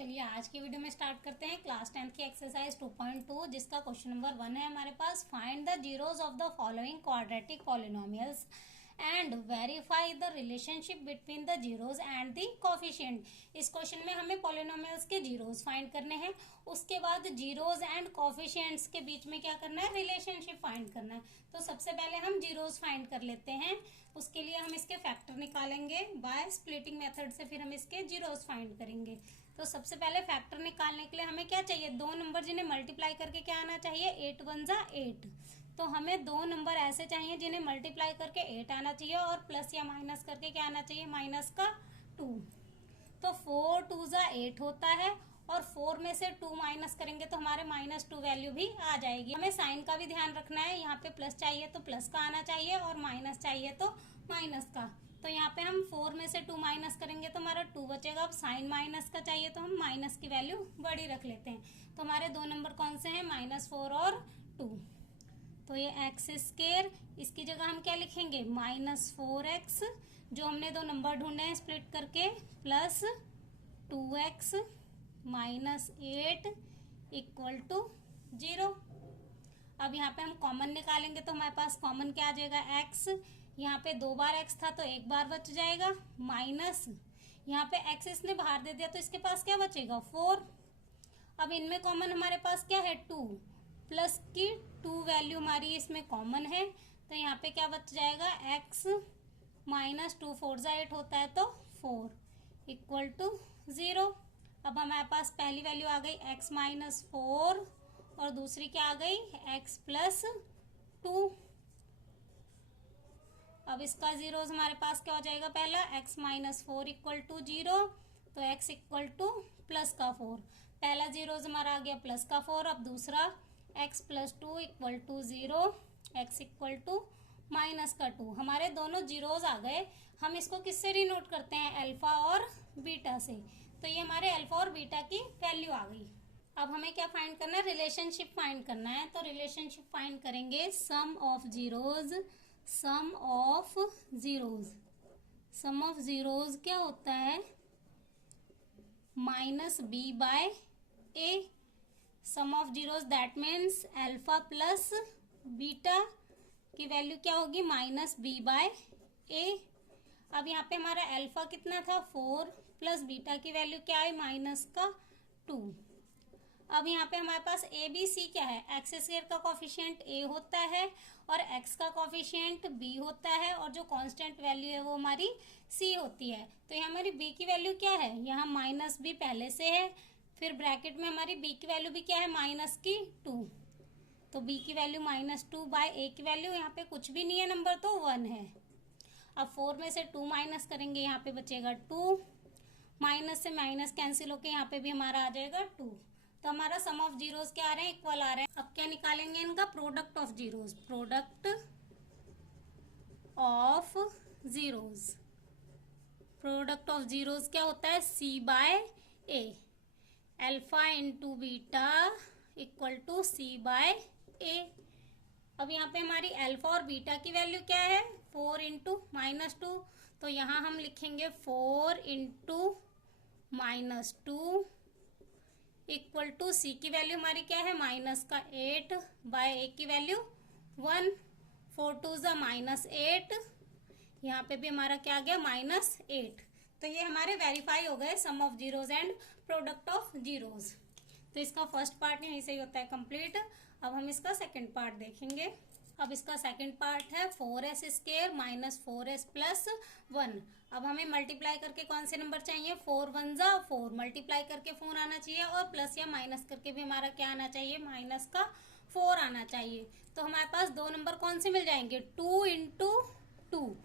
चलिए आज की वीडियो में स्टार्ट करते हैं क्लास 10th की एक्सरसाइज 2.2 जिसका क्वेश्चन नंबर 1 है हमारे पास। Find the zeros of the following quadratic polynomials and verify the relationship between the zeros and the coefficient. इस क्वेश्चन में हमें पॉलिनोमियल्स के जीरोज फाइंड करने हैं, उसके बाद जीरोज एंड कोफिशिएंट्स के बीच में क्या करना है, रिलेशनशिप फाइंड करना है। तो सबसे पहले हम जीरोज फाइंड कर लेते हैं। उसके लिए हम इसके फैक्टर निकालेंगे बाय स्प्लिटिंग मेथड से, फिर हम इसके जीरोज फाइंड करेंगे। तो सबसे पहले फैक्टर निकालने के लिए हमें क्या चाहिए, दो नंबर जिन्हें मल्टीप्लाई करके क्या आना चाहिए, 8 वन जा 8। तो हमें दो नंबर ऐसे चाहिए जिन्हें मल्टीप्लाई करके 8 आना चाहिए और प्लस या माइनस करके क्या आना चाहिए, माइनस का 2। तो 4 2 जा 8 होता है और 4 में से 2 माइनस करेंगे तो हमारे -2 वैल्यू भी आ जाएगी। हमें साइन का भी ध्यान रखना है, यहाँ पे प्लस चाहिए तो प्लस का आना चाहिए और माइनस चाहिए तो माइनस का। तो यहाँ पे हम 4 में से 2 माइनस करेंगे तो हमारा 2 बचेगा। अब साइन माइनस का चाहिए तो हम माइनस की वैल्यू बड़ी रख लेते हैं। तो हमारे दो नंबर कौन से हैं, -4 और 2। तो ये एक्स स्क्वायर, इसकी जगह हम क्या लिखेंगे, -4x, जो हमने दो नंबर ढूंढे हैं स्प्लिट करके, प्लस 2x -8 = 0। अब यहाँ पे हम कॉमन निकालेंगे तो हमारे पास कॉमन क्या आ जाएगा, x। यहाँ पे 2 बार x था तो एक बार बच जाएगा, माइनस यहाँ पे x इसने बाहर दे दिया तो इसके पास क्या बचेगा, 4। अब इनमें कॉमन हमारे पास क्या है, 2, प्लस की 2 वैल्यू हमारी इसमें कॉमन है। तो यहाँ पे क्या बच जाएगा, x -2 4 जा 8 होता है तो 4 = 0। अब हमारे पास पहली वैल्यू आ गई x -4 और दूसरी क्या आ गई, x + 2। अब इसका जीरोज हमारे पास क्या हो जाएगा, पहला x -4 = 0 तो x = प्लस का 4। पहला जीरोज हमारा आ गया प्लस का 4। अब दूसरा x + 2 = 0, x = माइनस का 2। हमारे दोनों जीरोज आ गए। हम इसको किससे डिनोट करते हैं, अल्फा और बीटा से। तो ये हमारे अल्फा और बीटा की वैल्यू आ गई। अब हमें क्या फाइंड करना है, रिलेशनशिप फाइंड करना है। तो रिलेशनशिप फाइंड करेंगे sum of zeros. Sum of zeros क्या होता है, -b/a। Sum of zeros that means alpha plus beta की वैल्यू क्या होगी, -b/a। अब यहाँ पे हमारा अल्फा कितना था, 4, प्लस बीटा की वैल्यू क्या है, -2। अब यहाँ पे हमारे पास ए बी सी क्या है, एक्स स्क्वायर का कोफिशिएंट a होता है और x का कोफिशिएंट b होता है और जो कांस्टेंट वैल्यू है वो हमारी c होती है। तो यहाँ हमारी b की वैल्यू क्या है, यहाँ -b पहले से है, फिर ब्रैकेट में हमारी b की वैल्यू भी क्या है, -2। तो b की वैल्यू -2/a की वैल्यू, यहाँ पे कुछ भी नहीं है नंबर तो 1 है। अब 4 में से 2 माइनस करेंगे, यहाँ पे बचेगा 2, माइनस से माइनस कैंसिल होके यहाँ पे भी हमारा आ जाएगा 2। तो हमारा सम ऑफ जीरोज क्या आ रहे हैं, इक्वल आ रहे हैं। अब क्या निकालेंगे इनका, product of zeros. Product of zeros, product of zeros क्या होता है, c/a। Alpha into beta = c/a। अब यहाँ पे हमारी अल्फा और बीटा की वैल्यू क्या है, 4 × -2। तो यहाँ हम लिखेंगे 4 × -2 = c की वैल्यू हमारी क्या है, -8/a की वैल्यू 1। 4 2 जा -8, यहाँ पे भी हमारा क्या आ गया, -8। तो ये हमारे वेरीफाई हो गए sum of zeros and product of zeros. तो इसका फर्स्ट पार्ट यहीं से ही होता है कंप्लीट। अब हम इसका सेकंड पार्ट देखेंगे। अब इसका सेकंड पार्ट है 4s² - 4s + 1। अब हमें मल्टीप्लाई करके कौन से नंबर चाहिए, 4 1 जा 4, मल्टीप्लाई करके 4 आना चाहिए और प्लस या माइनस करके भी हमारा क्या आना चाहिए, -4 आना चाहिए। तो हमारे पास दो नंबर कौन से मिल जाएंगे, 2 × 2।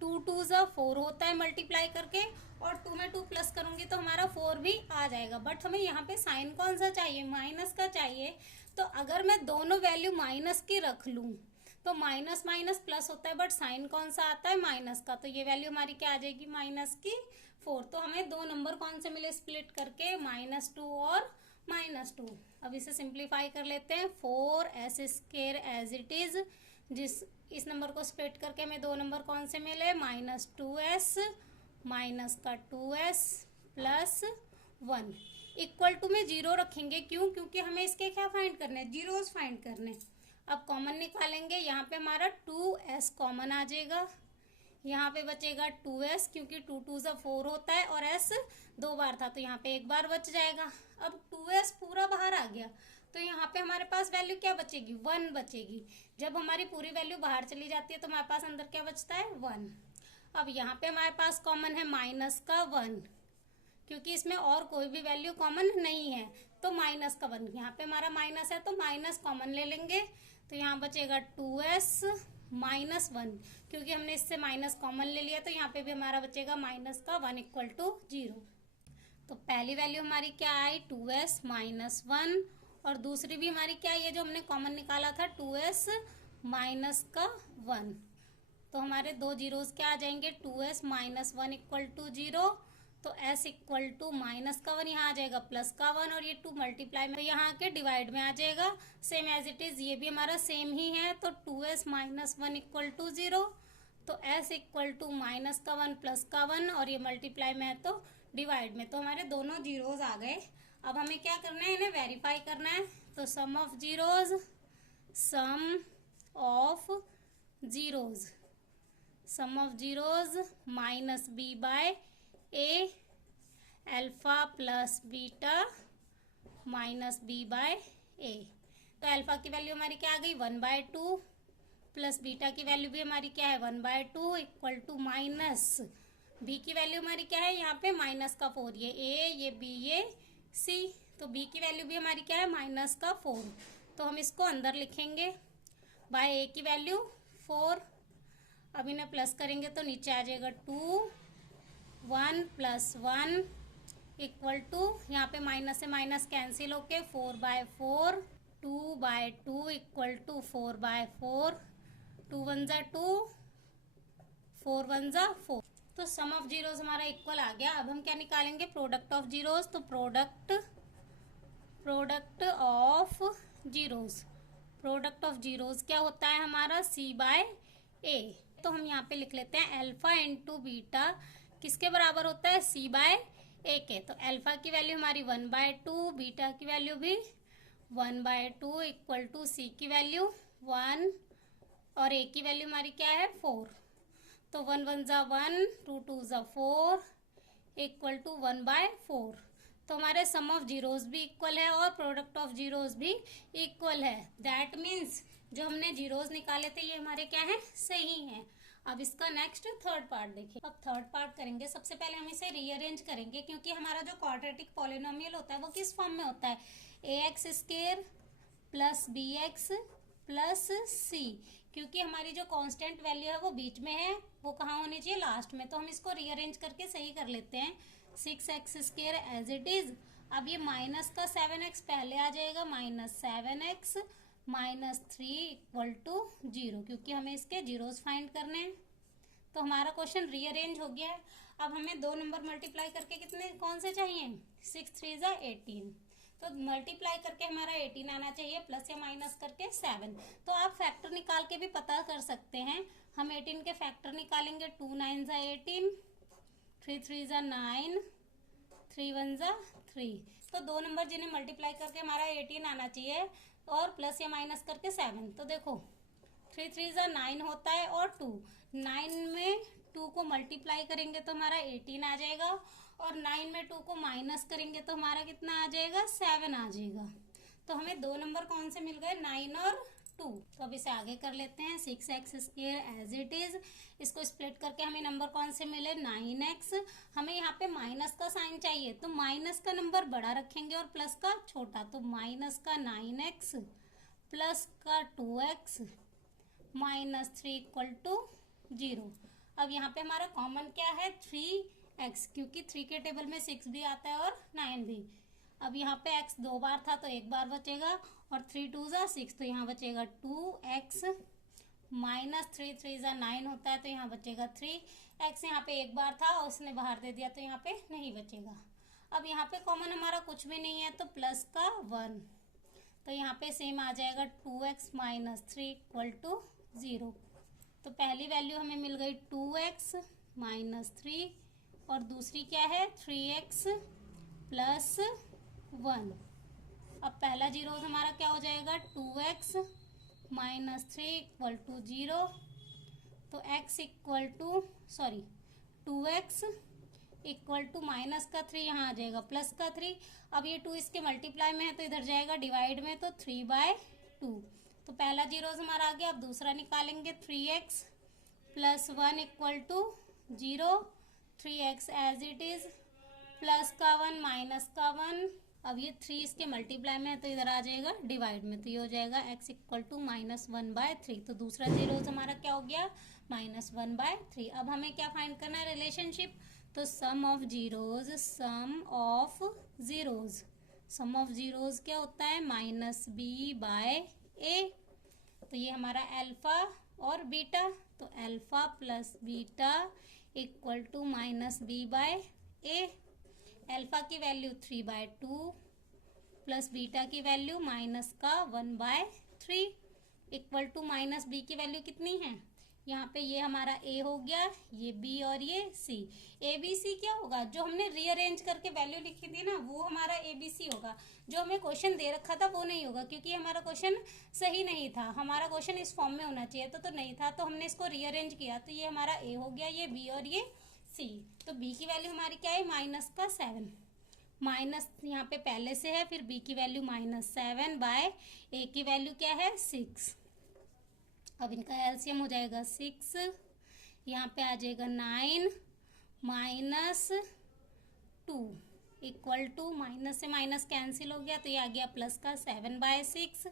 2 2 जा 4 होता है मल्टीप्लाई करके, और 2 में 2 प्लस करूंगी तो हमारा 4 भी आ जाएगा। बट हमें यहाँ पे साइन कौन सा चाहिए, माइनस का चाहिए। तो अगर मैं दोनों वैल्यू माइनस की रख लूं तो माइनस माइनस प्लस होता है, बट साइन कौन सा आता है, माइनस का। तो ये वैल्यू हमारी क्या आ जाएगी, -4। तो हमें दो नंबर कौन से मिले स्प्लिट करके, -2 और -2। अब इसे सिंप्लीफाई कर लेते हैं, 4s² एज इट इज। इस नंबर को स्प्लिट करके हमें दो नंबर कौन से मिले, -2s -2s +1। इक्वल टू में 0 रखेंगे, क्यों? क्योंकि हमें इसके क्या फाइंड करने हैं, जीरोस फाइंड करने। अब कॉमन निकालेंगे, यहाँ पे हमारा 2s कॉमन आ जाएगा, यहाँ पे बचेगा 2s, क्योंकि 2 2 सा 4 होता है और s 2 बार था तो यहाँ पे एक बार बच जाएगा। अब 2s पूरा बाहर आ गया तो यहाँ पे हमारे पास वैल्यू क्या बचेगी, 1 बचेगी। जब हमारी पूरी वैल्यू बाहर चली जाती है तो हमारे पास अंदर क्या बचता है, 1। अब यहाँ पे हमारे पास कॉमन है माइनस का 1, क्योंकि इसमें और कोई भी वैल्यू कॉमन नहीं है तो माइनस का 1, यहाँ पे हमारा माइनस है तो माइनस कॉमन ले लेंगे, तो यहाँ बचेगा 2s माइनस 1, क्योंकि हमने इससे माइनस कॉमन ले लिया तो यहाँ पे भी हमारा बचेगा माइनस का 1 इक्वल टू 0। तो पहली वैल्यू हमारी क्या आई, 2s माइनस 1, और दूसरी भी हमारी क्या आई है जो हमने कॉमन निकाला था, 2s माइनस का 1। तो हमारे दो जीरोस क्या आ जाएंगे, 2s माइनस 1 इक्वल टू 0, तो s इक्वल टू माइनस का 1 यहाँ आ जाएगा प्लस का 1, और ये 2 मल्टीप्लाई में यहाँ के डिवाइड में आ जाएगा, सेम एज इट इज, ये भी हमारा सेम ही है। तो 2s माइनस 1 इक्वल टू 0, तो s इक्वल टू माइनस का 1 प्लस का 1, और ये मल्टीप्लाई में है तो डिवाइड में, तो हमारे दोनों जीरोज आ गए। अब हमें क्या करना है, इन्हें वेरीफाई करना है। तो sum of zeros, sum of zeros, sum of zeros minus b by a, alpha plus beta minus b by a। तो अल्फा की वैल्यू हमारी क्या आ गई, 1/2, प्लस बीटा की वैल्यू भी हमारी क्या है, 1/2 इक्वल टू माइनस b की वैल्यू हमारी क्या है, यहाँ पे माइनस का 4, ये a, ये b, ये c, तो b की वैल्यू भी हमारी क्या है, माइनस का 4, तो हम इसको अंदर लिखेंगे, बाय a की वैल्यू 4। अब इन्हें प्लस करेंगे तो नीचे आ जाएगा 2, 1 प्लस 1 इक्वल टू, यहाँ पे माइनस से माइनस कैंसिल होके 4/4, 2/2 इक्वल टू 4/4, 2 1 जा 2, 4 1 जा 4। तो सम ऑफ जीरोस हमारा इक्वल आ गया। अब हम क्या निकालेंगे, प्रोडक्ट ऑफ जीरोस। तो product of zeros, product of zeros क्या होता है हमारा, c बाय a। तो हम यहाँ पे लिख लेते हैं अल्फा इंटू बीटा किसके बराबर होता है, c बाय a के। तो अल्फा की वैल्यू हमारी 1/2, बीटा की वैल्यू भी 1/2 इक्वल टू c की वैल्यू 1, और a की वैल्यू हमारी क्या है, 4। तो 1 1 जा 1, 2 2 जा 4 इक्वल टू 1/4। तो हमारे सम ऑफ जीरोस भी इक्वल है और प्रोडक्ट ऑफ जीरोस भी इक्वल है। दैट मीन्स जो हमने जीरोस निकाले थे ये हमारे क्या है, सही है। अब इसका नेक्स्ट थर्ड पार्ट देखिए। अब थर्ड पार्ट करेंगे, सबसे पहले हम इसे रीअरेंज करेंगे, क्योंकि हमारा जो क्वाड्रेटिक पॉलिनोमियल होता है वो किस फॉर्म में होता है, ax² plus bx plus c, क्योंकि हमारी जो कांस्टेंट वैल्यू है वो बीच में है, वो कहाँ होनी चाहिए, लास्ट में। तो हम इसको रीअरेंज करके सही कर लेते हैं, 6x² एज इट इज। अब ये माइनस का 7x पहले आ जाएगा, -7x माइनस 3 इक्वल टू 0, क्योंकि हमें इसके जीरोस फाइंड करने हैं। तो हमारा क्वेश्चन रीअरेंज हो गया है। अब हमें दो नंबर मल्टीप्लाई करके कितने कौन से चाहिए, 6 3 जा 18, तो मल्टीप्लाई करके हमारा 18 आना चाहिए, प्लस या माइनस करके 7। तो आप फैक्टर निकाल के भी पता कर सकते हैं। हम 18 के फैक्टर निकालेंगे, 2 9 जा 18, 3 3 जा 9, 3 1 जा 3। तो दो नंबर जिन्हें मल्टीप्लाई करके हमारा 18 आना चाहिए और प्लस या माइनस करके 7। तो देखो 3 3 जा 9 होता है, और 2 9 में 2 को मल्टीप्लाई करेंगे तो हमारा 18 आ जाएगा, और 9 में 2 को माइनस करेंगे तो हमारा कितना आ जाएगा, 7 आ जाएगा। तो हमें दो नंबर कौन से मिल गए, 9 और 2। तो अब इसे आगे कर लेते हैं, 6x² एज इट इज। इसको स्प्लिट करके हमें नंबर कौन से मिले, 9x। हमें यहाँ पे माइनस का साइन चाहिए, तो माइनस का नंबर बड़ा रखेंगे और प्लस का छोटा, तो माइनस का 9x प्लस का 2x माइनस 3 इक्वल टू 0। अब यहाँ पे हमारा कॉमन क्या है, 3x, क्योंकि 3 के टेबल में 6 भी आता है और 9 भी। अब यहाँ पे x 2 बार था तो एक बार बचेगा, और 3 2 जा 6, तो यहाँ बचेगा 2x माइनस 3 3 जा 9 होता है, तो यहाँ बचेगा 3x। यहाँ पे एक बार था और उसने बाहर दे दिया तो यहाँ पे नहीं बचेगा। अब यहाँ पे कॉमन हमारा कुछ भी नहीं है, तो प्लस का 1, तो यहाँ पे सेम आ जाएगा 2x माइनस 3 इक्वल टू 0। तो पहली वैल्यू हमें मिल गई 2x माइनस 3, और दूसरी क्या है 3x प्लस 1। अब पहला जीरोज हमारा क्या हो जाएगा, 2x माइनस 3 इक्वल टू 0। तो x equal to 2x equal to minus का 3 यहाँ आ जाएगा प्लस का 3। अब ये 2 इसके मल्टीप्लाई में है तो इधर जाएगा डिवाइड में, तो 3/2। तो पहला जीरोज हमारा आ गया। अब दूसरा निकालेंगे, 3x plus 1 equal to 0। 3x as it is, plus का 1 माइनस का 1। अब ये 3 इसके मल्टीप्लाई में है तो इधर आ जाएगा डिवाइड में, तो ये हो जाएगा x इक्वल टू -1/3। तो दूसरा जीरोज हमारा क्या हो गया, -1/3। अब हमें क्या फाइंड करना है, रिलेशनशिप। तो सम ऑफ जीरोज क्या होता है, -b/a। तो ये हमारा अल्फा और बीटा, तो alpha plus beta equal to -b/a। Alpha की वैल्यू 3/2 प्लस बीटा की value -1/3 equal to minus B की वैल्यू कितनी है, यहाँ पे ये हमारा ए हो गया, ये बी और ये सी। ए बी सी क्या होगा, जो हमने रीअरेंज करके वैल्यू लिखी थी ना, वो हमारा ए बी सी होगा। जो हमें क्वेश्चन दे रखा था वो नहीं होगा, क्योंकि हमारा क्वेश्चन सही नहीं था। हमारा क्वेश्चन इस फॉर्म में होना चाहिए तो नहीं था, तो हमने इसको रीअरेंज किया। तो ये हमारा ए हो गया, ये बी और ये सी। तो बी की वैल्यू हमारी क्या है, -7। माइनस यहाँ पे पहले से है, फिर बी की वैल्यू -7 बाय ए की वैल्यू क्या है, 6। अब इनका एलसीएम हो जाएगा 6, यहाँ पे आ जाएगा 9 -2 इक्वल टू, माइनस से माइनस कैंसिल हो गया तो ये आ गया प्लस का 7/6।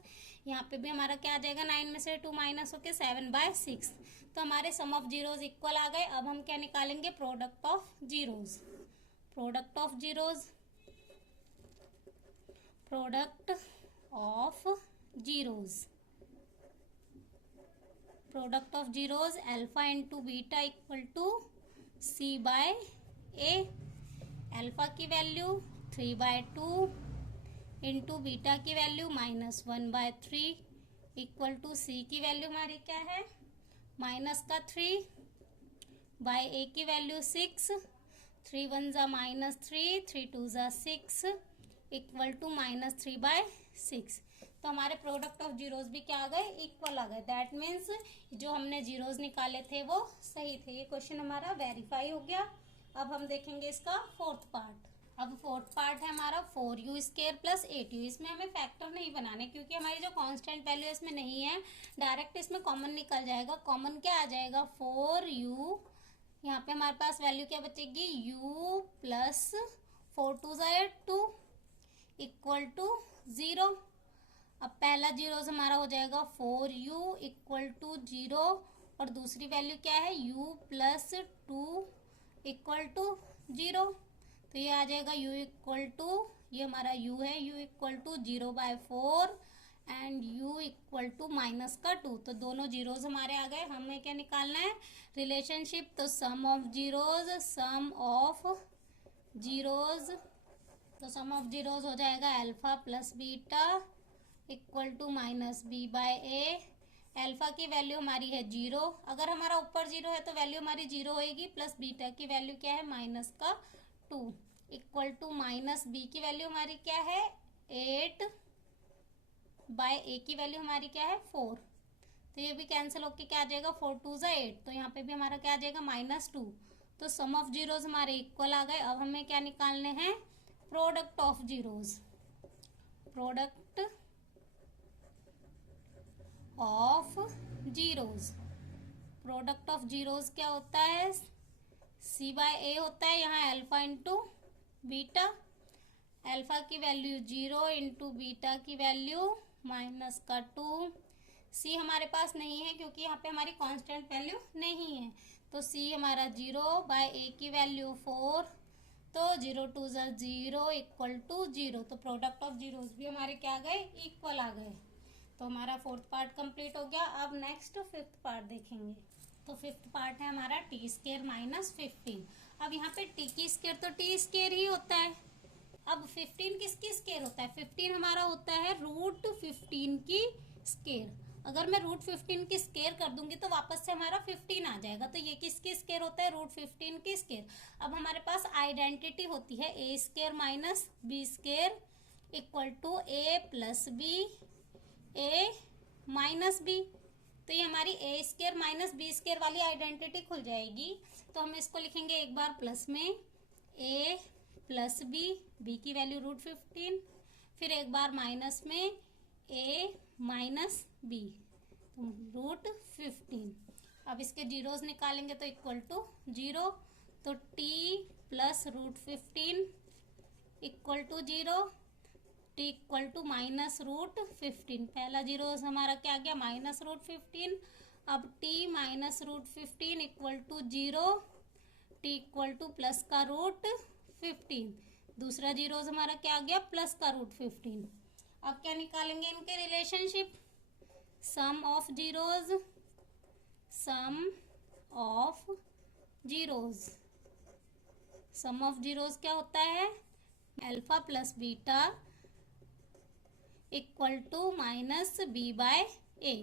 यहाँ पे भी हमारा क्या आ जाएगा, 9 में से 2 माइनस होके 7/6। तो हमारे सम ऑफ जीरोज इक्वल आ गए। अब हम क्या निकालेंगे, product of zeros. Product of zeros alpha into beta equal to c/a। Alpha की वैल्यू 3/2 इंटू बीटा की वैल्यू -1/3 इक्वल टू सी की वैल्यू हमारी क्या है, माइनस का 3 बाय ए की वैल्यू 6। 3 1 ज़ा -3, 3 2 ज़ा 6 इक्वल टू -3/6। तो हमारे प्रोडक्ट ऑफ जीरोज भी क्या आ गए, इक्वल आ गए। दैट मीन्स जो हमने जीरोज निकाले थे वो सही थे। ये क्वेश्चन हमारा वेरीफाई हो गया। अब हम देखेंगे इसका फोर्थ पार्ट। अब फोर्थ पार्ट है हमारा 4u² प्लस 8u। इसमें हमें फैक्टर नहीं बनाने, क्योंकि हमारी जो कांस्टेंट वैल्यू इसमें नहीं है, डायरेक्ट इसमें कॉमन निकल जाएगा। कॉमन क्या आ जाएगा, 4u। यहाँ पे हमारे पास वैल्यू क्या बचेगी, u प्लस 4 2 ज़ा 2 इक्वल टू 0। अब पहला जीरोज हमारा हो जाएगा 4u इक्वल टू 0, और दूसरी वैल्यू क्या है, u प्लस 2 इक्वल टू 0। तो ये आ जाएगा u इक्वल टू, ये हमारा u है, u equal to 0/4 and u equal to -2। तो दोनों जीरोज हमारे आ गए। हमें क्या निकालना है, रिलेशनशिप। तो सम ऑफ जीरोज हो जाएगा alpha plus beta equal to -b/a। Alpha की वैल्यू हमारी है 0, अगर हमारा ऊपर 0 है तो वैल्यू हमारी 0 होएगी, प्लस बीटा की वैल्यू क्या है, -2 इक्वल टू -b की वैल्यू हमारी क्या है, 8/a की वैल्यू हमारी क्या है, 4। तो ये भी कैंसिल होके क्या आ जाएगा, 4 2 ज़ा 8। तो यहाँ पे भी हमारा क्या आ जाएगा, -2। तो सम ऑफ जीरोज हमारे इक्वल आ गए। अब हमें क्या निकालने हैं, product of zeros. Product of zeros क्या होता है, c/a होता है। यहाँ अल्फा इंटू बीटा, अल्फा की वैल्यू 0 इंटू बीटा की वैल्यू -2। c हमारे पास नहीं है क्योंकि यहाँ पे हमारी कांस्टेंट वैल्यू नहीं है, तो c हमारा 0/a की वैल्यू 4। तो 0 2 ज़ा 0 इक्वल टू 0। तो प्रोडक्ट ऑफ जीरोज भी हमारे क्या आ गए, इक्वल आ गए। तो हमारा फोर्थ पार्ट कंप्लीट हो गया। अब नेक्स्ट फिफ्थ पार्ट देखेंगे। तो फिफ्थ पार्ट है हमारा t² -15। अब यहाँ पे t की स्क्वायर तो t² ही होता है। अब 15 किसकी स्क्वायर होता है, 15 हमारा होता है √15 की स्क्वायर। अगर मैं √15 की स्क्वायर कर दूंगी तो वापस से हमारा 15 आ जाएगा। तो ये किसकी स्क्वायर होता है, √15 की स्क्वायर। अब हमारे पास आइडेंटिटी होती है a² - b² equal to A plus B A minus B. तो ये हमारी A square minus B square वाली आइडेंटिटी खुल जाएगी। तो हम इसको लिखेंगे एक बार प्लस में ए प्लस बी, बी की वैल्यू √15, फिर एक बार माइनस में ए माइनस बी √15। अब इसके जीरोस निकालेंगे तो इक्वल टू 0, तो t plus √15 equal to 0, t equal to minus √15। पहला जीरो हमारा क्या आ गया माइनस √15। अब t minus √15 equal to 0, t equal to plus का √15। दूसरा जीरो हमारा क्या आ गया प्लस का √15। अब क्या निकालेंगे इनके relationship, sum of zeros, sum of zeros. Sum of zeros क्या होता है, alpha plus beta equal to minus B by A.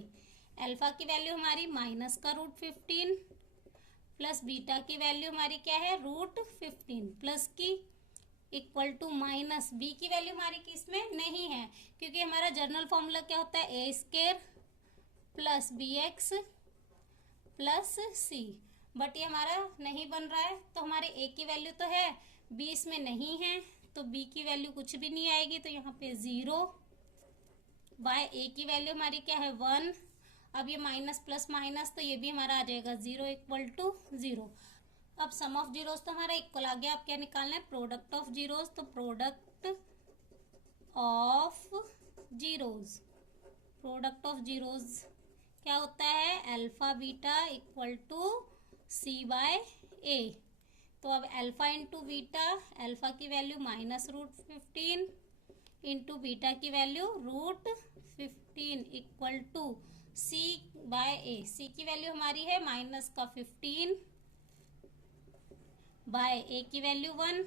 Alpha की वैल्यू हमारी माइनस का √15 प्लस बीटा की वैल्यू हमारी क्या है √15 प्लस की इक्वल टू माइनस बी की वैल्यू हमारी किसमें नहीं है, क्योंकि हमारा जर्नल फॉर्मूला क्या होता है A square plus B X plus C, but ये हमारा नहीं बन रहा है। तो हमारे ए की वैल्यू तो है, बी इसमें नहीं है, तो बी की वैल्यू कुछ भी नहीं आएगी, तो यहाँ पे 0 बाय ए की वैल्यू हमारी क्या है 1। अब ये माइनस प्लस माइनस तो ये भी हमारा आ जाएगा 0 इक्वल टू 0। अब सम ऑफ जीरोस तो हमारा इक्वल आ गया। अब क्या निकालना है प्रोडक्ट ऑफ जीरोस, तो product of zeros, product of zeros क्या होता है alpha beta equal to C by A. तो अब अल्फा इंटू बीटा, अल्फा की वैल्यू माइनस √15 इंटू बीटा की value √15 equal to C by A. C की value हमारी है माइनस का 15 बाय ए की वैल्यू 1।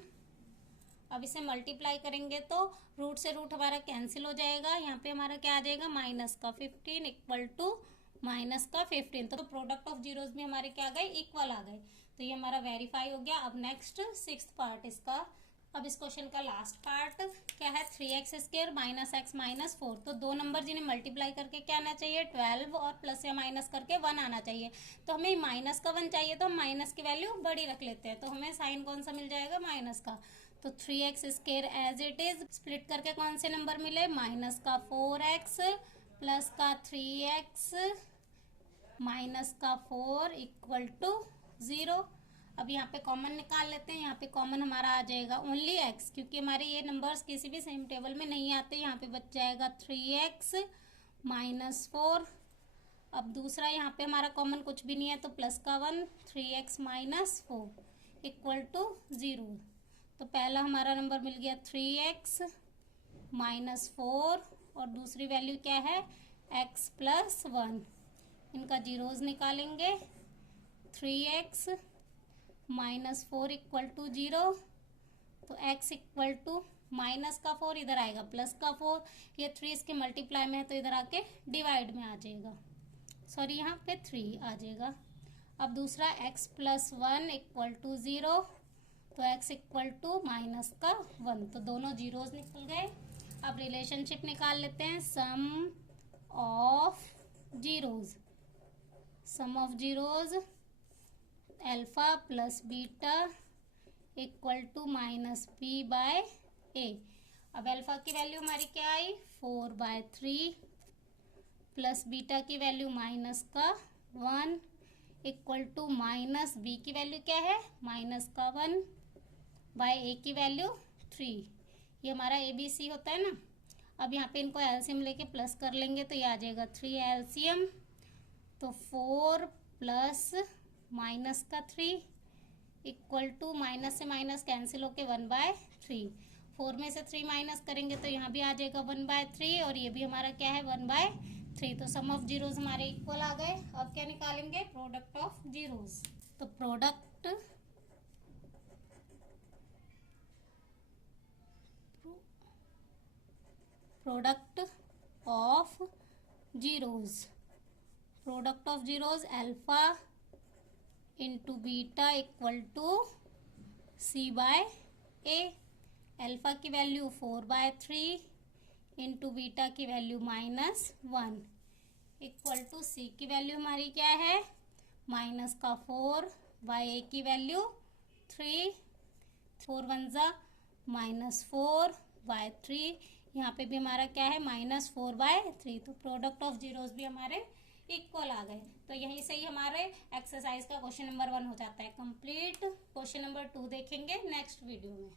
अब इसे मल्टीप्लाई करेंगे तो रूट से रूट हमारा कैंसिल हो जाएगा, यहाँ पे हमारा क्या आ जाएगा माइनस का 15 इक्वल टू माइनस का 15। तो प्रोडक्ट ऑफ जीरोस भी हमारे क्या आ गए इक्वल आ गए। तो ये हमारा वेरीफाई हो गया। अब नेक्स्ट 6th पार्ट इसका। अब इस क्वेश्चन का लास्ट पार्ट क्या है 3x² माइनस x माइनस 4। तो दो नंबर जिन्हें मल्टीप्लाई करके क्या आना चाहिए 12 और प्लस या माइनस करके 1 आना चाहिए। तो हमें माइनस का 1 चाहिए, तो हम माइनस की वैल्यू बड़ी रख लेते हैं, तो हमें साइन कौन सा मिल जाएगा माइनस का। तो 3x² as it is, split करके कौन से नंबर मिले माइनस का 4x प्लस का 3x माइनस का 4 इक्वल टू 0। अब यहाँ पे कॉमन निकाल लेते हैं। यहाँ पे कॉमन हमारा आ जाएगा ओनली x, क्योंकि हमारे ये नंबर्स किसी भी सेम टेबल में नहीं आते। यहाँ पे बच जाएगा 3x माइनस 4। अब दूसरा यहाँ पे हमारा कॉमन कुछ भी नहीं है, तो प्लस का 1 3x माइनस 4 इक्वल टू 0। तो पहला हमारा नंबर मिल गया 3x माइनस 4 और दूसरी वैल्यू क्या है x प्लस 1। इनका जीरोज निकालेंगे, 3x माइनस 4 इक्वल टू 0, तो x इक्वल टू माइनस का 4 इधर आएगा प्लस का 4, ये 3 इसके मल्टीप्लाई में है तो इधर आके डिवाइड में आ जाएगा, सॉरी यहाँ पे 3 आ जाएगा। अब दूसरा x प्लस 1 इक्वल टू 0, तो x इक्वल टू माइनस का 1, तो दोनों जीरोज निकल गए। अब रिलेशनशिप निकाल लेते हैं, sum of zeros, sum of zeros alpha plus beta equal to minus B by A. अब अल्फा की वैल्यू हमारी क्या आई 4/3 प्लस बीटा की वैल्यू माइनस का 1 इक्वल टू माइनस बी की वैल्यू क्या है माइनस का 1 बाय ए की वैल्यू 3। ये हमारा ए बी सी होता है ना। अब यहाँ पे इनको एलसीएम लेके प्लस कर लेंगे तो ये आ जाएगा 3 एलसीएम, तो 4 प्लस माइनस का 3 इक्वल टू माइनस से माइनस कैंसिल होके 1/3। 4 में से 3 माइनस करेंगे तो यहाँ भी आ जाएगा 1/3 और ये भी हमारा क्या है 1/3। तो सम ऑफ जीरोज हमारे इक्वल आ गए। अब क्या निकालेंगे प्रोडक्ट ऑफ जीरोज, तो product of zeros, product of zeros alpha into beta equal to C by A. Alpha की वैल्यू 4/3 इंटू बीटा की वैल्यू -1 इक्वल टू सी की वैल्यू हमारी क्या है, -4 बाई ए की वैल्यू 3, 4 1 जा -4/3, यहाँ पे भी हमारा क्या है -4/3, तो प्रोडक्ट ऑफ जीरोस भी हमारे इक्वल आ गए। तो यहीं से ही हमारे एक्सरसाइज का क्वेश्चन नंबर 1 हो जाता है कंप्लीट। क्वेश्चन नंबर 2 देखेंगे नेक्स्ट वीडियो में।